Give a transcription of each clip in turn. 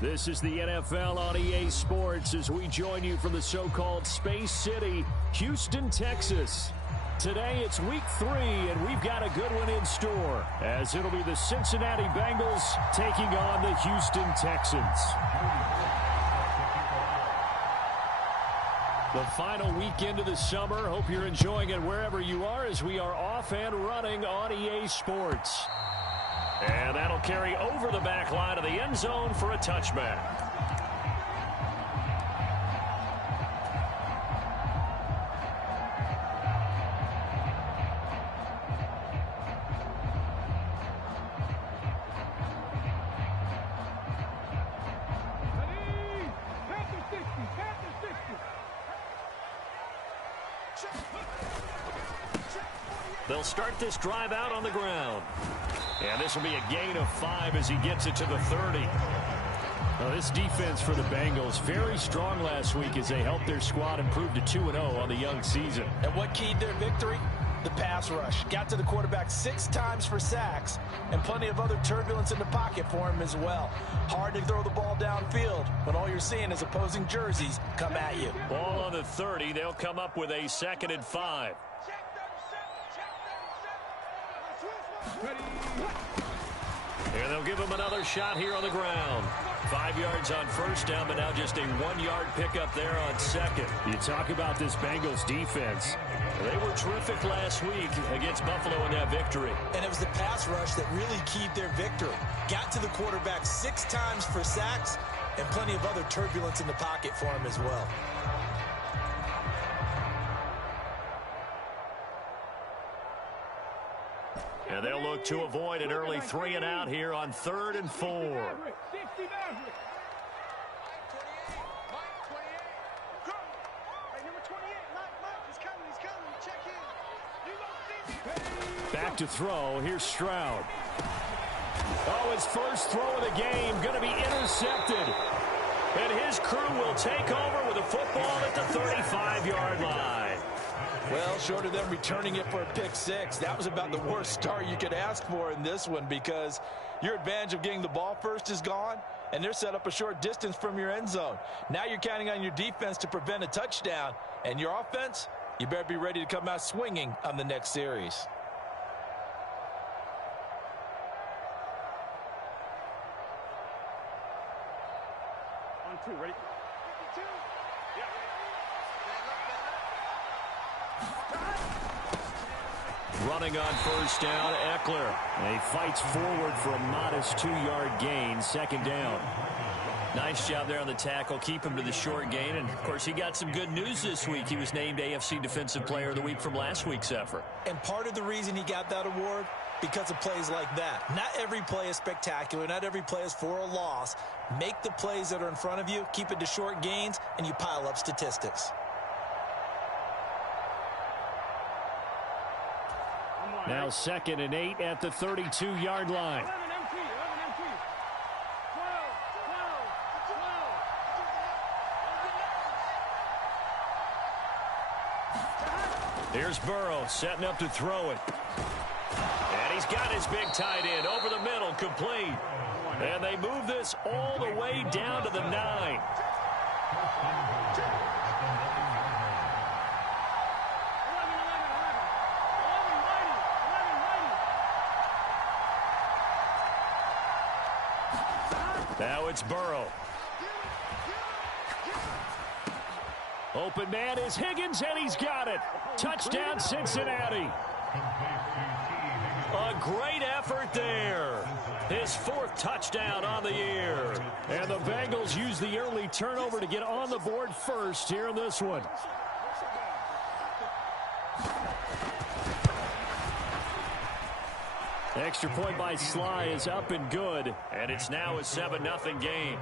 This is the NFL on EA Sports as we join you from the so-called Space City, Houston, Texas. Today it's week 3, and we've got a good one in store, as it'll be the Cincinnati Bengals taking on the Houston Texans. The final weekend of the summer. Hope you're enjoying it wherever you are as we are off and running on EA Sports. And that'll carry over the back line of the end zone for a touchback. They'll start this drive out on the ground. And this will be a gain of 5 as he gets it to the 30. Now, this defense for the Bengals, very strong last week as they helped their squad improve to 2-0 on the young season. And what keyed their victory? The pass rush. Got to the quarterback 6 times for sacks, and plenty of other turbulence in the pocket for him as well. Hard to throw the ball downfield when all you're seeing is opposing jerseys come at you. Ball on the 30. They'll come up with a 2nd and 5. And they'll give him another shot here on the ground. 5 yards on first down, but now just a 1-yard pickup there on second. You talk about this Bengals defense. They were terrific last week against Buffalo in that victory. And it was the pass rush that really keyed their victory. Got to the quarterback 6 times for sacks, and plenty of other turbulence in the pocket for him as well. And they'll look to avoid an early 3 and out here on 3rd and 4. Back to throw. Here's Stroud. Oh, his first throw of the game going to be intercepted. And his crew will take over with a football at the 35-yard line. Well, short of them returning it for a pick 6, that was about the worst start you could ask for in this one, because your advantage of getting the ball first is gone, and they're set up a short distance from your end zone. Now you're counting on your defense to prevent a touchdown, and your offense, you better be ready to come out swinging on the next series. On 2, ready? Running on first down, Eckler. He fights forward for a modest 2-yard gain, 2nd down. Nice job there on the tackle. Keep him to the short gain. And, of course, he got some good news this week. He was named AFC Defensive Player of the Week from last week's effort. And part of the reason he got that award, because of plays like that. Not every play is spectacular. Not every play is for a loss. Make the plays that are in front of you, keep it to short gains, and you pile up statistics. Now 2nd and 8 at the 32-yard line. Here's Burrow setting up to throw it. And he's got his big tight end over the middle, complete. And they move this all the way down to the 9. Now it's Burrow. Open man is Higgins, and he's got it. Touchdown, Cincinnati. A great effort there. His 4th touchdown on the year. And the Bengals use the early turnover to get on the board first here in this one. Extra point by Sly is up and good, and it's now a 7-0 game.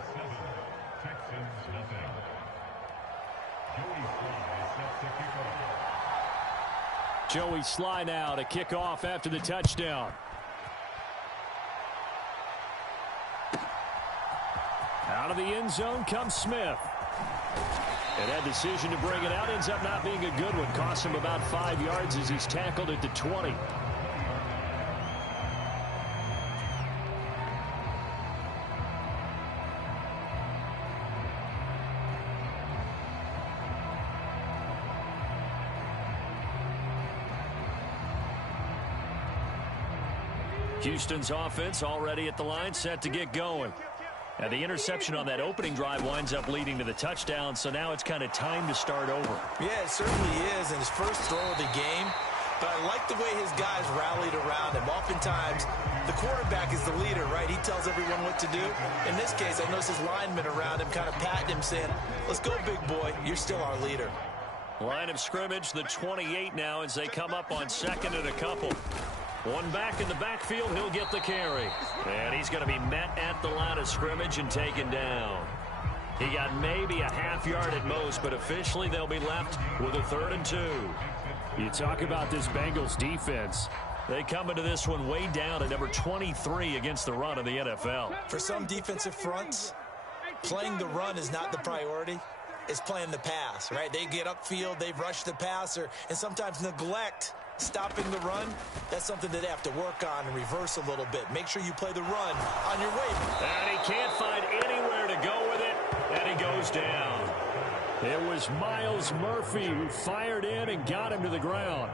Joey Sly now to kick off after the touchdown. Out of the end zone comes Smith. And that decision to bring it out ends up not being a good one. Costs him about 5 yards as he's tackled at the 20. Houston's offense already at the line, set to get going. And the interception on that opening drive winds up leading to the touchdown, so now it's kind of time to start over. Yeah, it certainly is in his first throw of the game. But I like the way his guys rallied around him. Oftentimes, the quarterback is the leader, right? He tells everyone what to do. In this case, I noticed his linemen around him kind of patting him, saying, let's go, big boy. You're still our leader. Line of scrimmage, the 28 now as they come up on second and a couple. One back in the backfield, he'll get the carry. And he's going to be met at the line of scrimmage and taken down. He got maybe a half yard at most, but officially they'll be left with a 3rd and 2. You talk about this Bengals defense. They come into this one way down at number 23 against the run of the NFL. For some defensive fronts, playing the run is not the priority. It's playing the pass, right? They get upfield, they rush the passer, and sometimes neglect stopping the run. That's something that they have to work on and reverse a little bit. Make sure you play the run on your way. And he can't find anywhere to go with it, and he goes down. It was Myles Murphy who fired in and got him to the ground.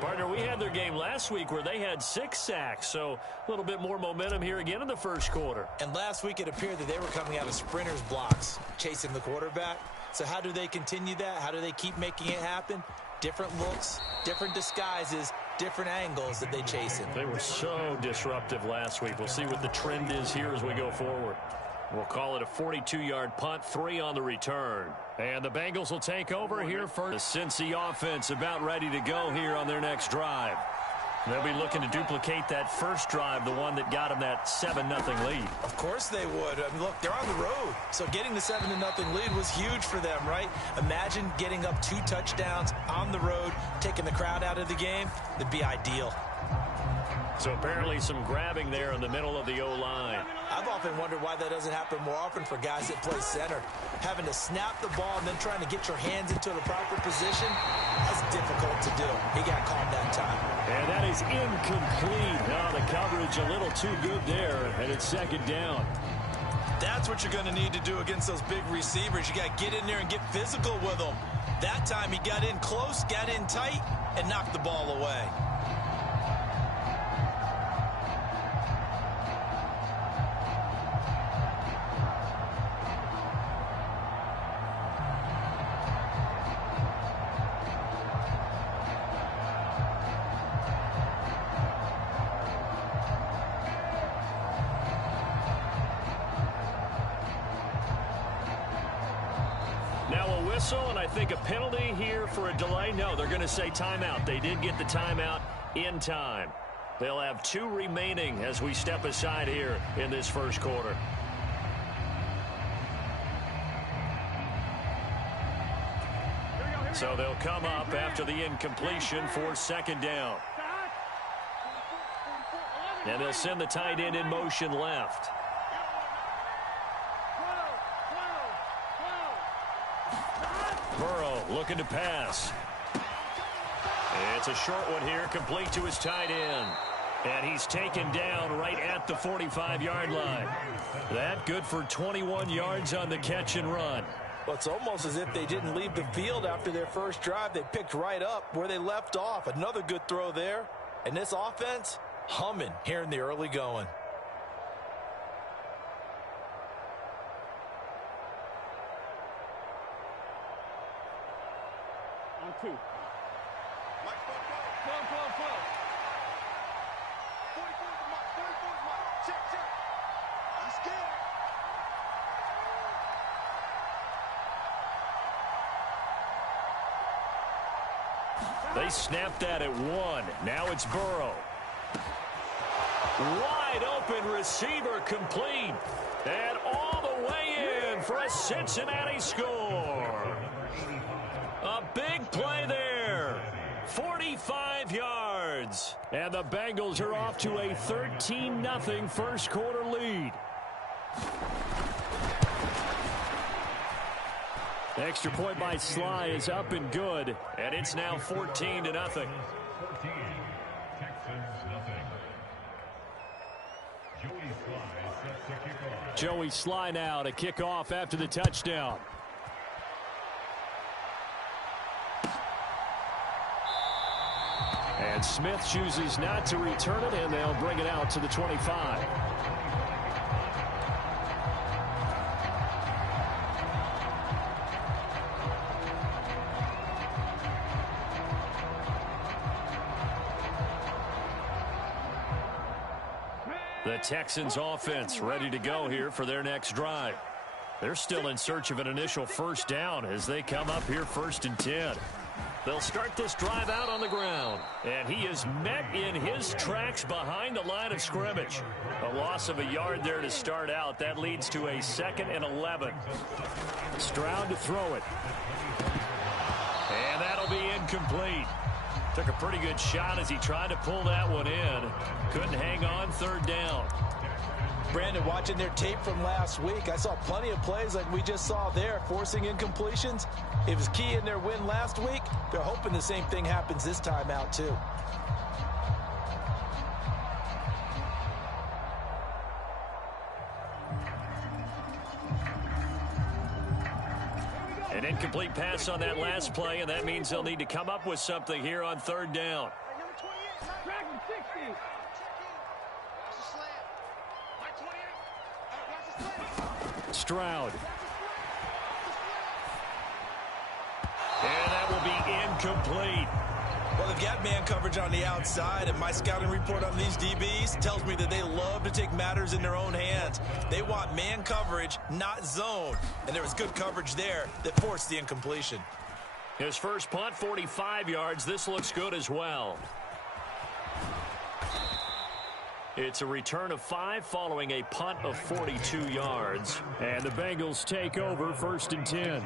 Partner, we had their game last week where they had 6 sacks, so a little bit more momentum here again in the first quarter. And last week it appeared that they were coming out of sprinters blocks, chasing the quarterback. So how do they continue that? How do they keep making it happen? Different looks, different disguises, different angles that they chase him. They were so disruptive last week. We'll see what the trend is here as we go forward. We'll call it a 42-yard punt, 3 on the return. And the Bengals will take over here first. The Cincy offense about ready to go here on their next drive. They'll be looking to duplicate that first drive, the one that got them that 7-0 lead. Of course they would. I mean, look, they're on the road. So getting the 7-0 lead was huge for them, right? Imagine getting up 2 touchdowns on the road, taking the crowd out of the game. That'd be ideal. So apparently some grabbing there in the middle of the O-line. I've often wondered why that doesn't happen more often for guys that play center. Having to snap the ball and then trying to get your hands into the proper position, that's difficult to do. He got caught that time. And that is incomplete. Now the coverage a little too good there, and it's 2nd down. That's what you're going to need to do against those big receivers. You got to get in there and get physical with them. That time he got in close, got in tight, and knocked the ball away. And I think a penalty here for a delay. No, they're going to say timeout. They did get the timeout in time. They'll have 2 remaining as we step aside here in this first quarter. So they'll come up after the incompletion for 2nd down. And they'll send the tight end in motion left. Burrow looking to pass. It's a short one here, complete to his tight end. And he's taken down right at the 45-yard line. That good for 21 yards on the catch and run. Well, it's almost as if they didn't leave the field after their first drive. They picked right up where they left off. Another good throw there. And this offense, humming here in the early going. On 2. They snapped that at 1. Now it's Burrow. Wide open receiver complete. And all the way in for a Cincinnati score. A big play there. 45 yards. And the Bengals are off to a 13-0 first quarter lead. Extra point by Sly is up and good, and it's now 14-0. Joey Sly now to kick off after the touchdown. And Smith chooses not to return it, and they'll bring it out to the 25. The Texans offense ready to go here for their next drive. They're still in search of an initial first down as they come up here 1st and 10. They'll start this drive out on the ground. And he is met in his tracks behind the line of scrimmage. A loss of a yard there to start out. That leads to a 2nd and 11. Stroud to throw it. And that'll be incomplete. Took a pretty good shot as he tried to pull that one in. Couldn't hang on 3rd down. Brandon, watching their tape from last week, I saw plenty of plays like we just saw there, forcing incompletions. It was key in their win last week. They're hoping the same thing happens this time out, too. An incomplete pass on that last play, and that means they'll need to come up with something here on 3rd down. Stroud. And that will be incomplete. Well, they've got man coverage on the outside, and my scouting report on these DBs tells me that they love to take matters in their own hands. They want man coverage, not zone. And there was good coverage there that forced the incompletion. His first punt, 45 yards. This looks good as well. It's a return of 5 following a punt of 42 yards. And the Bengals take over 1st and 10.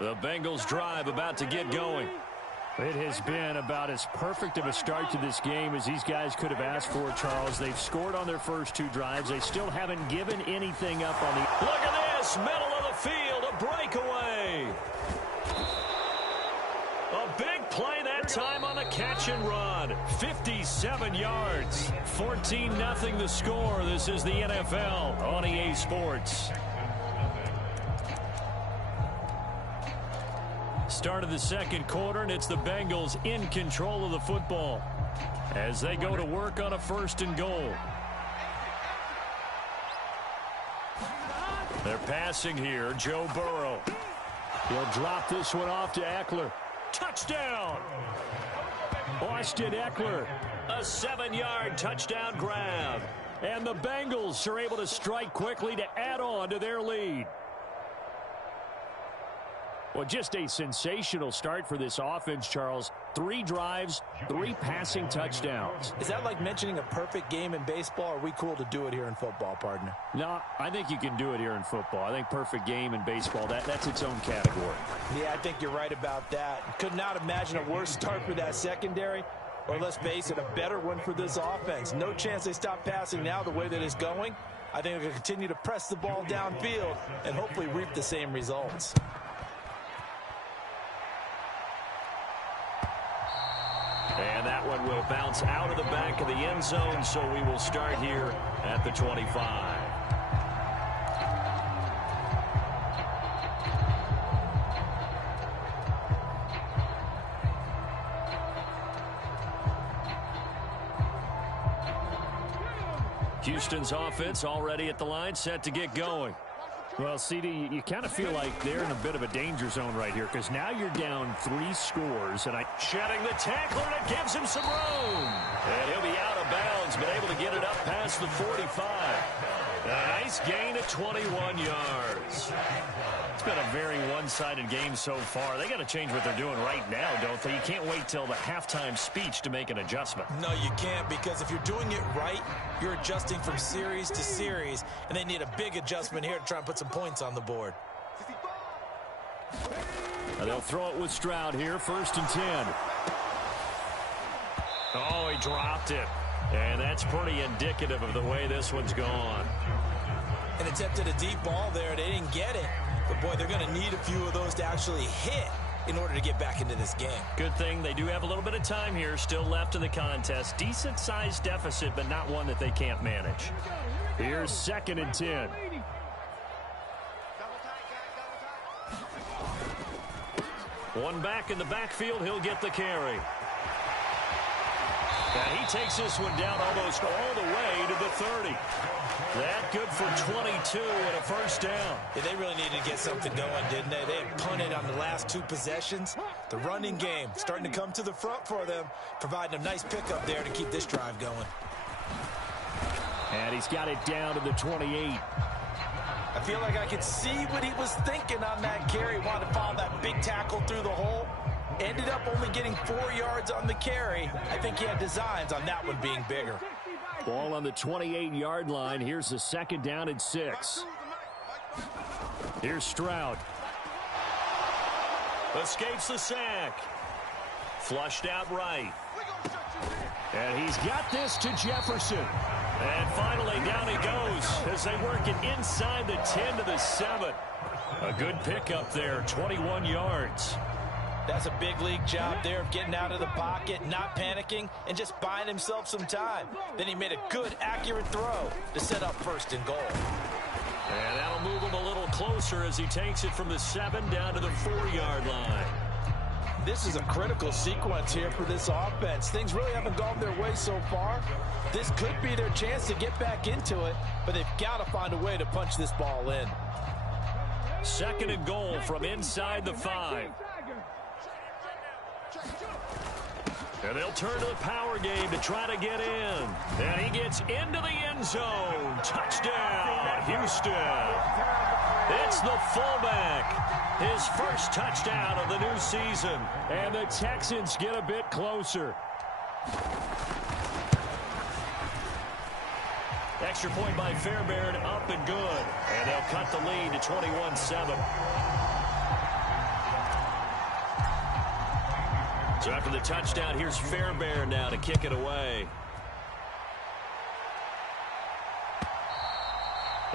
The Bengals drive about to get going. It has been about as perfect of a start to this game as these guys could have asked for, Charles. They've scored on their first 2 drives. They still haven't given anything up on the... Look at this! Middle of the field, a breakaway! A big play that time on the catch and run. 57 yards. 14-0 the score. This is the NFL on EA Sports. Start of the 2nd quarter, and it's the Bengals in control of the football as they go to work on a 1st and goal. They're passing here. Joe Burrow. He'll drop this one off to Eckler. Touchdown! Austin Eckler. A 7-yard touchdown grab. And the Bengals are able to strike quickly to add on to their lead. Well, just a sensational start for this offense, Charles. 3 drives, 3 passing touchdowns. Is that like mentioning a perfect game in baseball, or are we cool to do it here in football, partner? No, I think you can do it here in football. I think perfect game in baseball, that's its own category. Yeah, I think you're right about that. Could not imagine a worse start for that secondary, or let's face it, a better one for this offense. No chance they stop passing now the way that it's going. I think they're going to continue to press the ball downfield and hopefully reap the same results. And that one will bounce out of the back of the end zone, so we will start here at the 25. Houston's offense already at the line, set to get going. Well, CD, you kind of feel like they're in a bit of a danger zone right here because now you're down 3 scores. And shedding the tackler, and it gives him some room. And he'll be out of bounds, but able to get it up past the 45. A nice gain of 21 yards. It's been a very one-sided game so far. They got to change what they're doing right now, don't they? You can't wait till the halftime speech to make an adjustment. No, you can't, because if you're doing it right, you're adjusting from series to series, and they need a big adjustment here to try and put some points on the board. They'll throw it with Stroud here, 1st and 10. Oh, he dropped it. And that's pretty indicative of the way this one's gone. An attempt at a deep ball there. They didn't get it. But, boy, they're going to need a few of those to actually hit in order to get back into this game. Good thing they do have a little bit of time here still left in the contest. Decent-sized deficit, but not one that they can't manage. Here's 2nd and 10. One back in the backfield. He'll get the carry. And he takes this one down almost all the way to the 30. That good for 22 and a first down. Yeah, they really needed to get something going, didn't they? They had punted on the last 2 possessions. The running game starting to come to the front for them, providing a nice pickup there to keep this drive going. And he's got it down to the 28. I feel like I could see what he was thinking on that carry. Wanted to follow that big tackle through the hole. Ended up only getting 4 yards on the carry. I think he had designs on that one being bigger. Ball on the 28-yard line. Here's the second down and 6. Here's Stroud. Escapes the sack. Flushed out right. And he's got this to Jefferson. And finally down he goes as they work it inside the 10 to the 7. A good pickup there, 21 yards. That's a big league job there of getting out of the pocket, not panicking, and just buying himself some time. Then he made a good, accurate throw to set up first and goal. And that'll move him a little closer as he takes it from the 7 down to the 4-yard line. This is a critical sequence here for this offense. Things really haven't gone their way so far. This could be their chance to get back into it, but they've got to find a way to punch this ball in. Second and goal from inside the 5. And they'll turn to the power game to try to get in. And he gets into the end zone. Touchdown, Houston. It's the fullback. His first touchdown of the new season. And the Texans get a bit closer. Extra point by Fairbairn, up and good. And they'll cut the lead to 21-7. So after the touchdown, here's Fairbairn now to kick it away.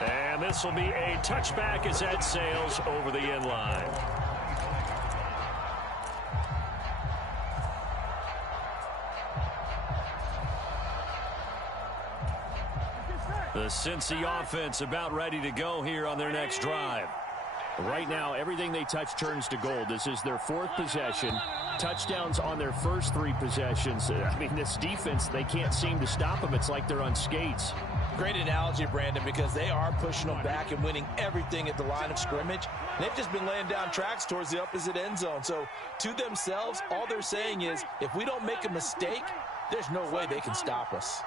And this will be a touchback as that sails over the end line. The Cincy offense about ready to go here on their next drive. Right now, everything they touch turns to gold. This is their 4th possession. Touchdowns on their first 3 possessions. I mean, this defense, they can't seem to stop them. It's like they're on skates. Great analogy, Brandon, because they are pushing them back and winning everything at the line of scrimmage. They've just been laying down tracks towards the opposite end zone. So to themselves, all they're saying is, if we don't make a mistake, there's no way they can stop us.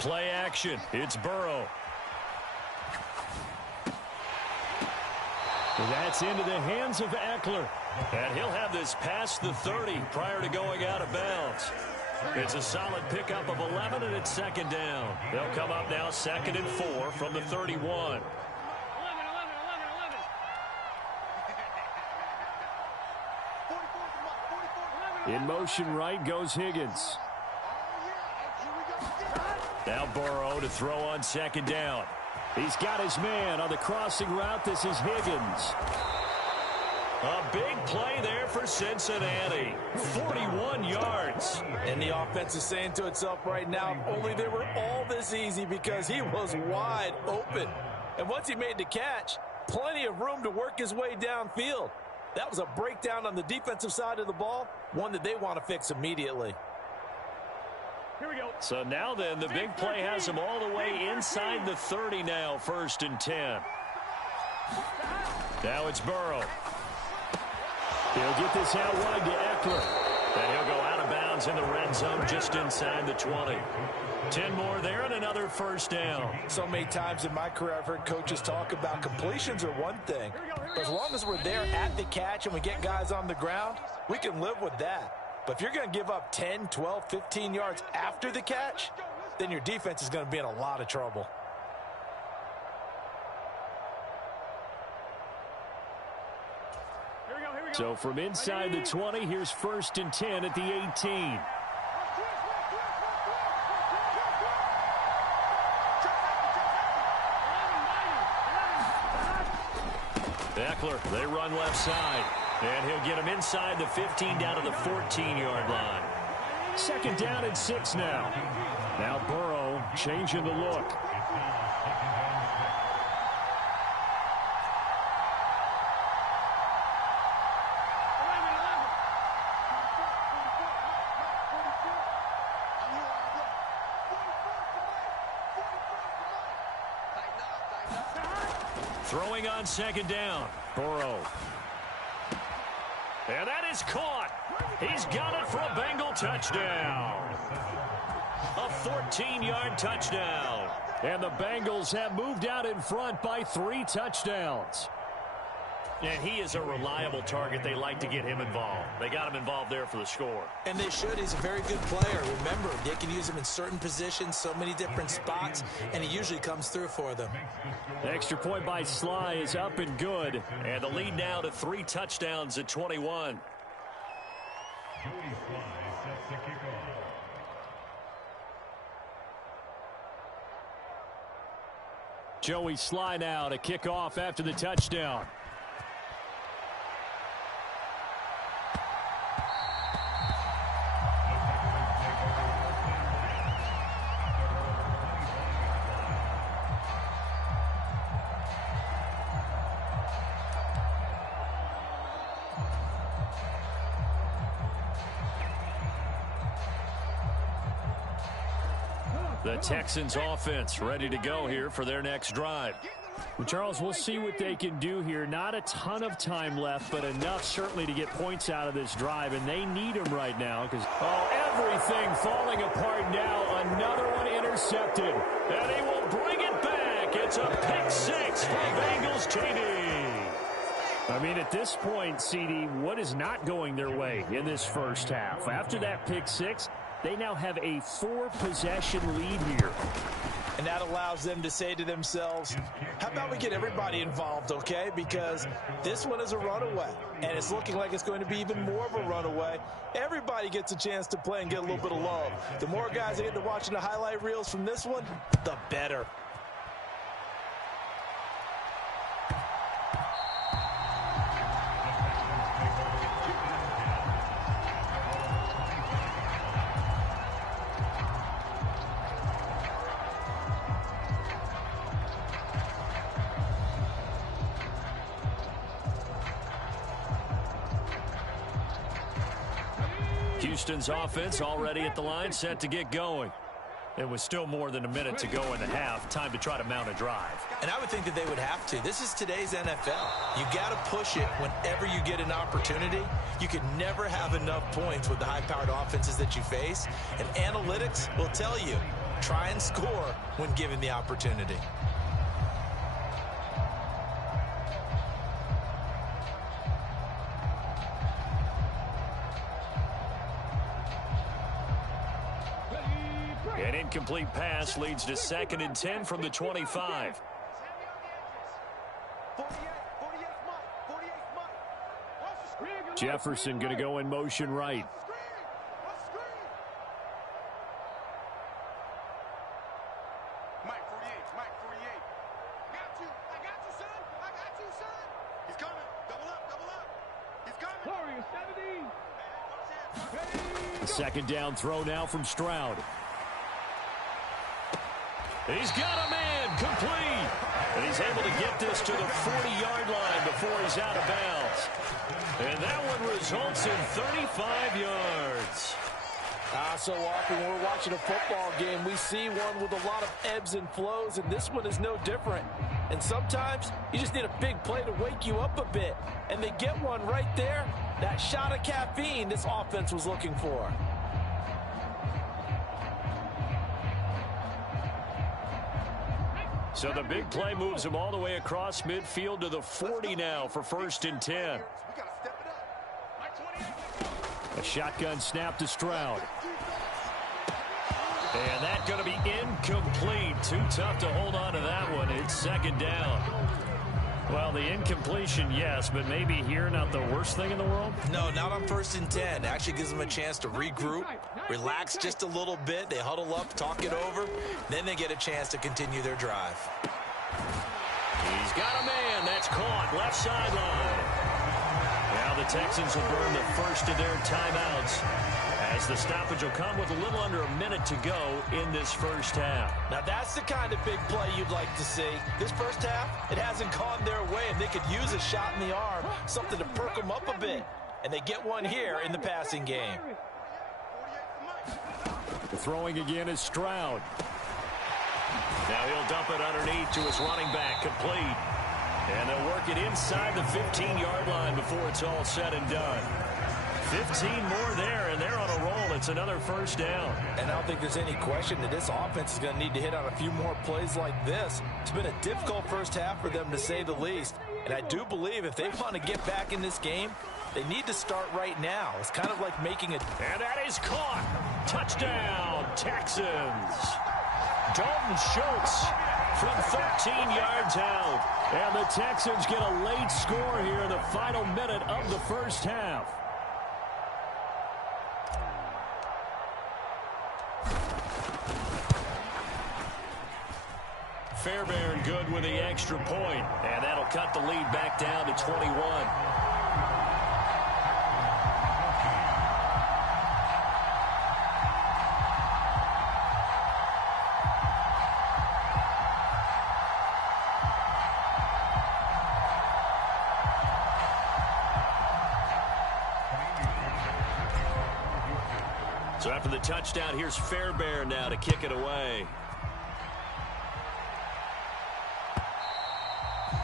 Play action. It's Burrow. That's into the hands of Eckler. And he'll have this past the 30 prior to going out of bounds. It's a solid pickup of 11, and it's second down. They'll come up now 2nd and 4 from the 31. In motion right goes Higgins. Now Burrow to throw on second down. He's got his man on the crossing route. This is Higgins. A big play there for Cincinnati. 41 yards. And the offense is saying to itself right now, if only they were all this easy, because he was wide open. And once he made the catch, plenty of room to work his way downfield. That was a breakdown on the defensive side of the ball, one that they want to fix immediately. Here we go. So now then, the big play has him all the way inside the 30 now, 1st and 10. Now it's Burrow. He'll get this out wide to Eckler. And he'll go out of bounds in the red zone just inside the 20. 10 more there and another first down. So many times in my career I've heard coaches talk about completions are one thing. But as long as we're there at the catch and we get guys on the ground, we can live with that. But if you're going to give up 10, 12, 15 yards after the catch, then your defense is going to be in a lot of trouble. Here we go. So from inside the 20, here's 1st and 10 at the 18. Eckler, they run left side. And he'll get him inside the 15 down to the 14-yard line. 2nd down and 6 now. Now Burrow changing the look. Throwing on second down. Burrow. And that is caught. He's got it for a Bengal touchdown. A 14-yard touchdown. And the Bengals have moved out in front by 3 touchdowns. And he is a reliable target. They like to get him involved. They got him involved there for the score. And they should. He's a very good player. Remember, they can use him in certain positions, so many different spots, and he usually comes through for them. The extra point by Sly is up and good. And the lead now to 3 touchdowns at 21. Joey Sly now to kick off after the touchdown. The Texans offense ready to go here for their next drive. Well, Charles, we'll see what they can do here. Not a ton of time left, but enough certainly to get points out of this drive, and they need them right now. Everything falling apart now. Another one intercepted, and he will bring it back. It's a pick 6 for Bengals TD. I mean, at this point, CD, what is not going their way in this first half? After that pick 6, they now have a 4-possession lead here. And that allows them to say to themselves, how about we get everybody involved, okay? Because this one is a runaway, and it's looking like it's going to be even more of a runaway. Everybody gets a chance to play and get a little bit of love. The more guys that get to watching the highlight reels from this one, the better. Houston's offense already at the line, set to get going. It was still more than a minute to go in the half. Time to try to mount a drive. And I would think that they would have to. This is today's NFL. You got to push it whenever you get an opportunity. You can never have enough points with the high-powered offenses that you face. And analytics will tell you, try and score when given the opportunity. An incomplete pass leads to 2nd and 10 from the 25. Jefferson going to go in motion right. The second down throw now from Stroud. He's got a man complete. And he's able to get this to the 40-yard line before he's out of bounds. And that one results in 35 yards. So often when we're watching a football game, we see one with a lot of ebbs and flows, and this one is no different. And sometimes you just need a big play to wake you up a bit. And they get one right there. That shot of caffeine this offense was looking for. So the big play moves him all the way across midfield to the 40 now for 1st and 10. A shotgun snap to Stroud. And that's going to be incomplete. Too tough to hold on to that one. It's 2nd down. Well, the incompletion, yes, but maybe here not the worst thing in the world? No, not on 1st and 10. It actually gives them a chance to regroup, relax just a little bit. They huddle up, talk it over. Then they get a chance to continue their drive. He's got a man. That's caught. Left sideline. Now the Texans will burn the first of their timeouts, as the stoppage will come with a little under a minute to go in this first half. Now that's the kind of big play you'd like to see. This first half, it hasn't gone their way, and they could use a shot in the arm, something to perk them up a bit. And they get one here in the passing game. The throwing again is Stroud. Now he'll dump it underneath to his running back, complete. And they'll work it inside the 15-yard line before it's all said and done. 15 more there, and they're on a roll. It's another first down. And I don't think there's any question that this offense is going to need to hit on a few more plays like this. It's been a difficult first half for them, to say the least. And I do believe if they want to get back in this game, they need to start right now. It's kind of like making a... And that is caught. Touchdown, Texans. Dalton Schultz from 13 yards out. And the Texans get a late score here in the final minute of the first half. Fairbairn good with the extra point. And that'll cut the lead back down to 21. So after the touchdown, here's Fairbairn now to kick it away.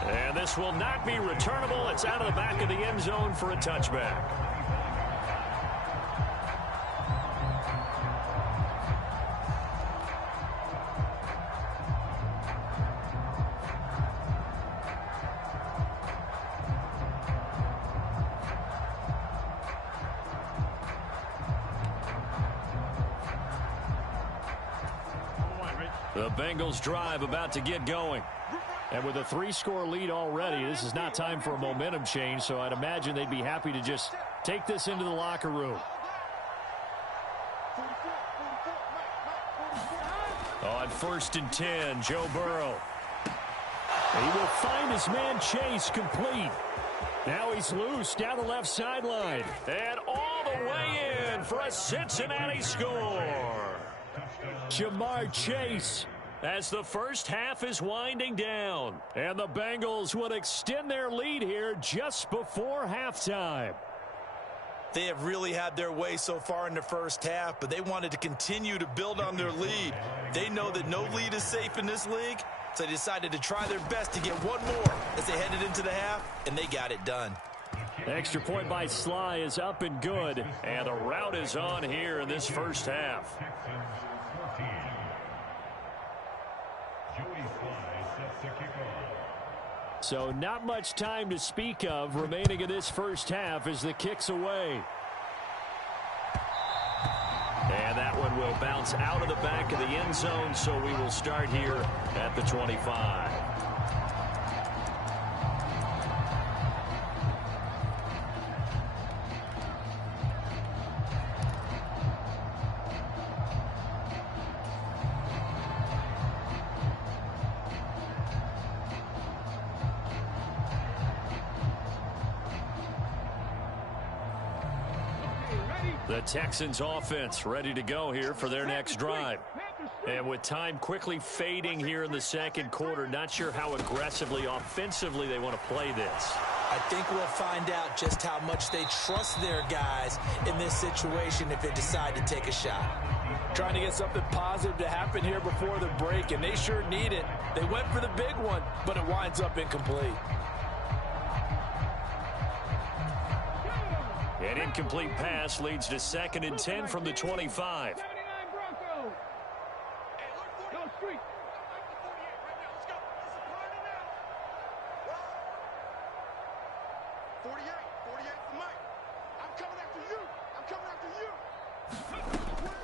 And this will not be returnable. It's out of the back of the end zone for a touchback. The Bengals drive about to get going. And with a 3-score lead already, this is not time for a momentum change, so I'd imagine they'd be happy to just take this into the locker room. On 1st and 10, Joe Burrow. He will find his man Chase complete. Now he's loose down the left sideline. And all the way in for a Cincinnati score. Jamar Chase, as the first half is winding down. And the Bengals would extend their lead here just before halftime. They have really had their way so far in the first half, but they wanted to continue to build on their lead. They know that no lead is safe in this league, so they decided to try their best to get one more as they headed into the half, and they got it done. Extra point by Sly is up and good, and the route is on here in this first half. So not much time to speak of remaining in this first half as the kick's away. And that one will bounce out of the back of the end zone, so we will start here at the 25. The Texans offense ready to go here for their next drive. And with time quickly fading here in the second quarter, not sure how aggressively, offensively they want to play this. I think we'll find out just how much they trust their guys in this situation if they decide to take a shot. Trying to get something positive to happen here before the break, and they sure need it. They went for the big one, but it winds up incomplete. An incomplete pass leads to 2nd and 10 from the 25.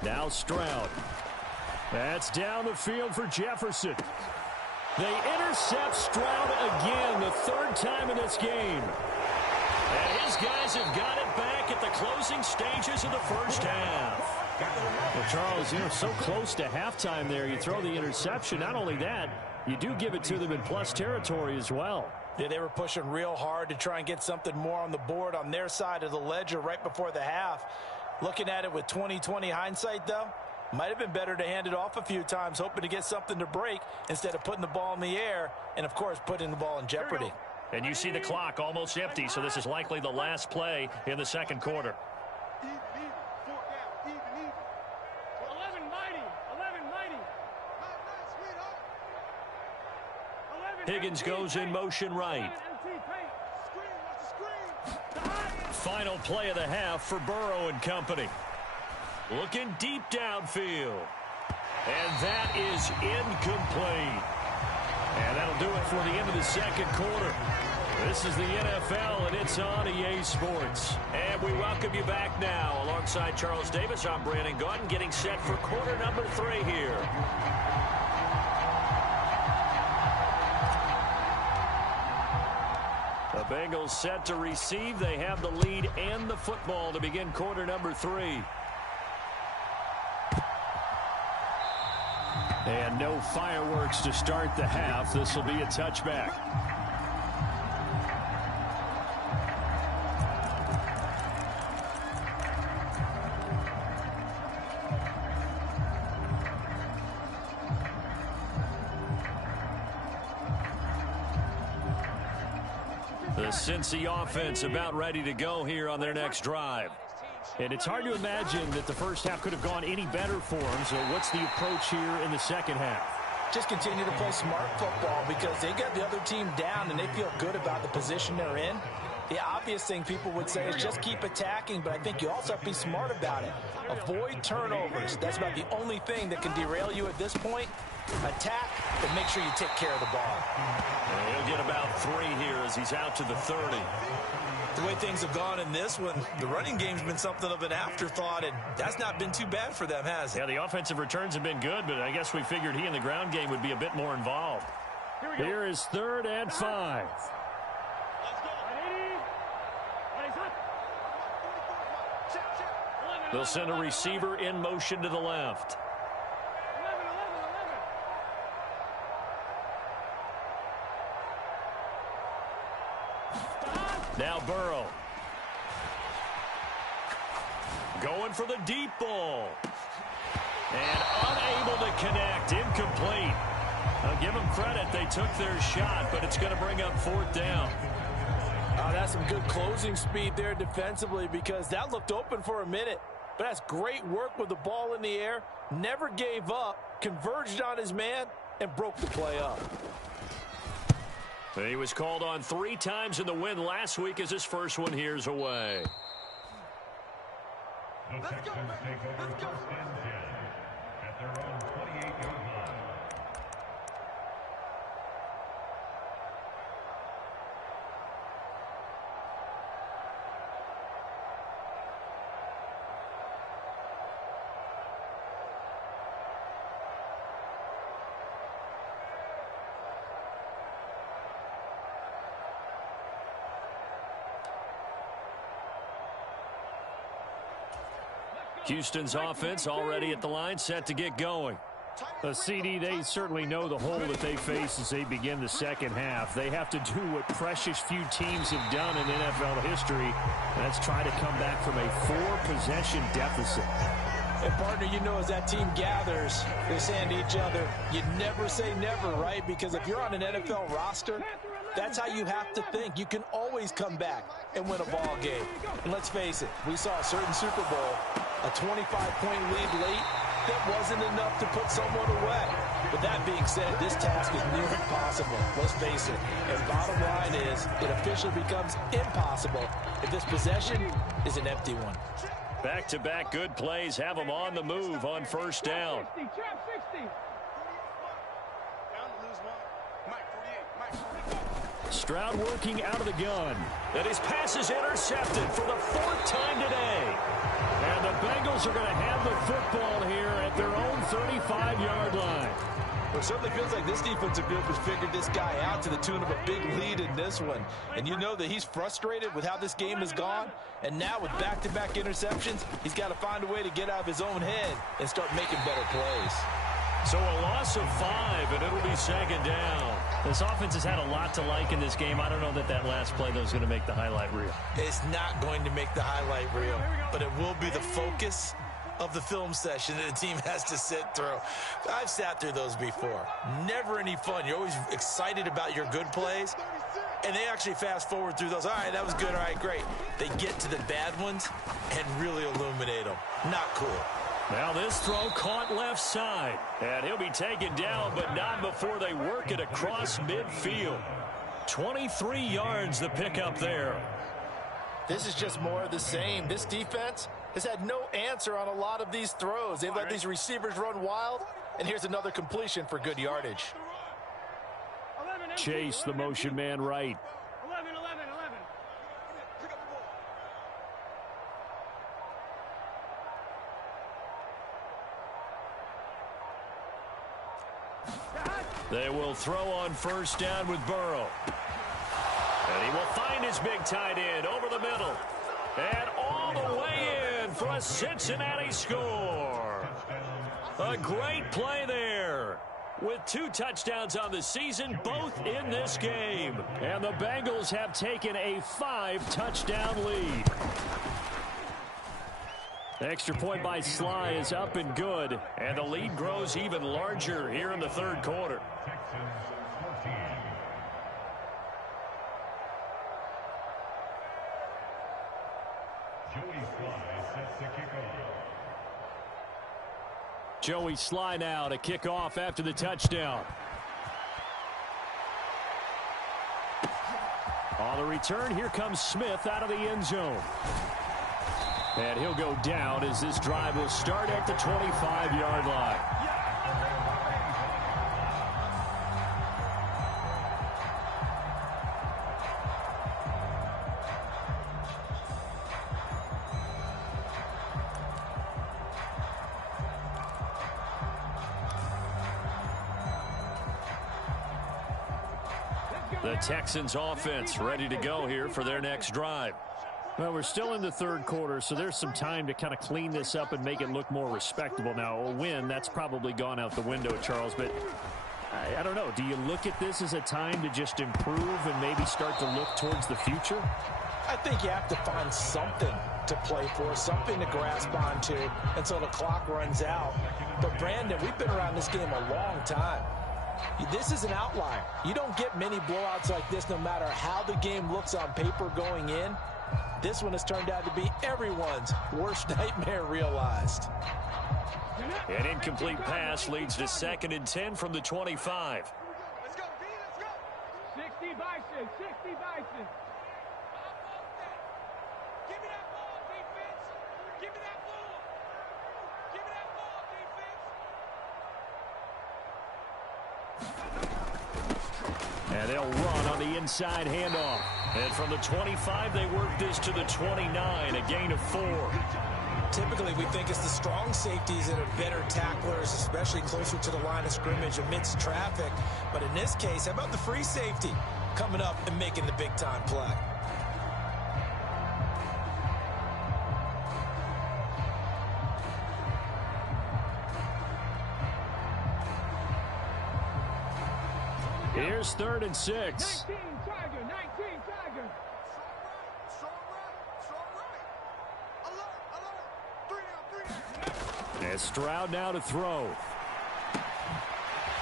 Now Stroud. That's down the field for Jefferson. They intercept Stroud again, the 3rd time in this game. And his guys have got it back at the closing stages of the first half. Well, Charles, you're so close to halftime there. You throw the interception. Not only that, you do give it to them in plus territory as well. Yeah, they were pushing real hard to try and get something more on the board on their side of the ledger right before the half. Looking at it with 20/20 hindsight, though, might have been better to hand it off a few times, hoping to get something to break instead of putting the ball in the air and, of course, putting the ball in jeopardy. And you see the clock almost empty, so this is likely the last play in the second quarter. Higgins goes in motion right. Final play of the half for Burrow and company. Looking deep downfield. And that is incomplete. And that'll do it for the end of the second quarter. This is the NFL, and it's on EA Sports. And we welcome you back now. Alongside Charles Davis, I'm Brandon Gaudin, getting set for quarter number 3 here. The Bengals set to receive. They have the lead and the football to begin quarter number 3. And no fireworks to start the half. This will be a touchback. The Cincy offense about ready to go here on their next drive. And it's hard to imagine that the first half could have gone any better for them. So what's the approach here in the second half? Just continue to play smart football because they got the other team down and they feel good about the position they're in. The obvious thing people would say is just keep attacking, but I think you also have to be smart about it. Avoid turnovers. That's about the only thing that can derail you at this point. Attack, but make sure you take care of the ball. And he'll get about 3 here as he's out to the 30. The way things have gone in this one, the running game's been something of an afterthought, and that's not been too bad for them, has it? Yeah, the offensive returns have been good, but I guess we figured he in the ground game would be a bit more involved. Here is 3rd and 5. They'll send a receiver in motion to the left. Now Burrow. Going for the deep ball. And unable to connect. Incomplete. I'll give them credit. They took their shot, but it's going to bring up 4th down. That's some good closing speed there defensively because that looked open for a minute. But that's great work with the ball in the air. Never gave up. Converged on his man and broke the play up. He was called on 3 times in the win last week as his first one here's away. The Texans take over 1st and 10 at their own 28-yard line. Houston's offense already at the line, set to get going. CD, they certainly know the hole that they face as they begin the second half. They have to do what precious few teams have done in NFL history, and that's try to come back from a 4-possession deficit. And, partner, you know as that team gathers, they're saying to each other, you never say never, right? Because if you're on an NFL roster, that's how you have to think. You can always come back and win a ball game. And let's face it, we saw a certain Super Bowl, a 25-point lead late, that wasn't enough to put someone away. But that being said, this task is near impossible. Let's face it. And bottom line is, it officially becomes impossible if this possession is an empty one. Back-to-back good plays have them on the move on 1st down. Stroud working out of the gun. And his pass is intercepted for the 4th time today. And the Bengals are going to have the football here at their own 35-yard line. Well, it certainly feels like this defensive group has figured this guy out to the tune of a big lead in this one. And you know that he's frustrated with how this game has gone. And now with back-to-back interceptions, he's got to find a way to get out of his own head and start making better plays. So a loss of 5, and it'll be 2nd down. This offense has had a lot to like in this game. I don't know that that last play, though, is going to make the highlight reel. It's not going to make the highlight reel, but it will be the focus of the film session that the team has to sit through. I've sat through those before. Never any fun. You're always excited about your good plays, and they actually fast forward through those. All right, that was good. All right, great. They get to the bad ones and really illuminate them. Not cool. Now this throw caught left side. And he'll be taken down, but not before they work it across midfield. 23 yards the pickup there. This is just more of the same. This defense has had no answer on a lot of these throws. They've let these receivers run wild, and here's another completion for good yardage. Chase, the motion man right. 11. They will throw on first down with Burrow. And he will find his big tight end over the middle. And all the way in for a Cincinnati score. A great play there. With 2 touchdowns on the season, both in this game. And the Bengals have taken a 5-touchdown lead. The extra point by Sly is up and good. And the lead grows even larger here in the third quarter. Joey Sly now to kick off after the touchdown. On the return, here comes Smith out of the end zone. And he'll go down as this drive will start at the 25-yard line. The Texans offense ready to go here for their next drive. Well, we're still in the third quarter, so there's some time to kind of clean this up and make it look more respectable. Now, a win, that's probably gone out the window, Charles, but I don't know. Do you look at this as a time to just improve and maybe start to look towards the future? I think you have to find something to play for, something to grasp onto until the clock runs out. But, Brandon, we've been around this game a long time. This is an outlier. You don't get many blowouts like this no matter how the game looks on paper going in. This one has turned out to be everyone's worst nightmare realized. An incomplete pass leads to 2nd and 10 from the 25. Let's go, B, let's go. 60 Bison, 60 Bison. Give me that ball, defense. Give me that ball. Give me that ball, defense. And they'll run on the inside handoff. And from the 25, they work this to the 29, a gain of 4. Typically, we think it's the strong safeties that are better tacklers, especially closer to the line of scrimmage amidst traffic. But in this case, how about the free safety coming up and making the big-time play? Here's 3rd and 6. 19 Tiger, 19 Tiger. Strong right. And Stroud now to throw.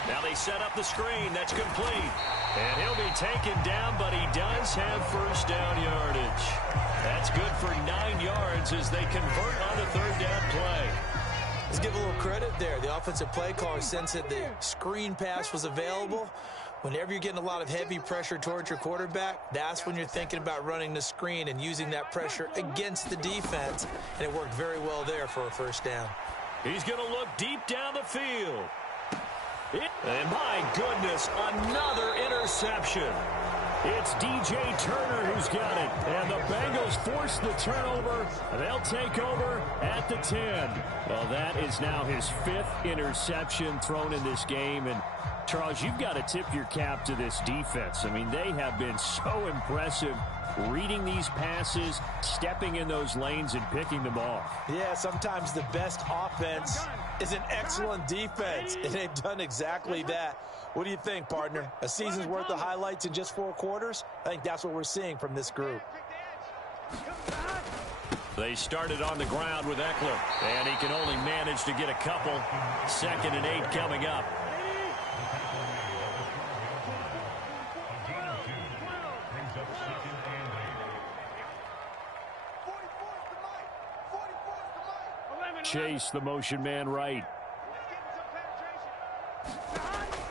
Now they set up the screen. That's complete. And he'll be taken down, but he does have first down yardage. That's good for 9 yards as they convert on the 3rd down play. Let's give a little credit there. The offensive play caller sensed that the screen pass was available. Whenever you're getting a lot of heavy pressure towards your quarterback, that's when you're thinking about running the screen and using that pressure against the defense. And it worked very well there for a first down. He's going to look deep down the field. And my goodness, another interception. It's DJ Turner who's got it. And the Bengals force the turnover. They'll take over at the 10. Well, that is now his 5th interception thrown in this game. And Charles, you've got to tip your cap to this defense. I mean, they have been so impressive reading these passes, stepping in those lanes, and picking them off. Yeah, sometimes the best offense is an excellent defense, and they've done exactly that. What do you think, partner? A season's worth of highlights in just 4 quarters? I think that's what we're seeing from this group. They started on the ground with Eckler, and he can only manage to get a couple. 2nd and 8 coming up. chase the motion man right.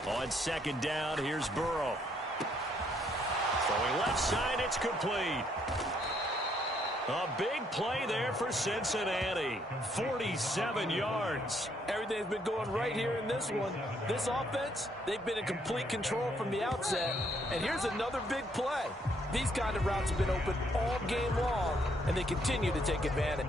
On second down, here's Burrow. Throwing left side, it's complete. A big play there for Cincinnati. 47 yards. Everything's been going right here in this one. This offense, they've been in complete control from the outset. And here's another big play. These kind of routes have been open all game long, and they continue to take advantage.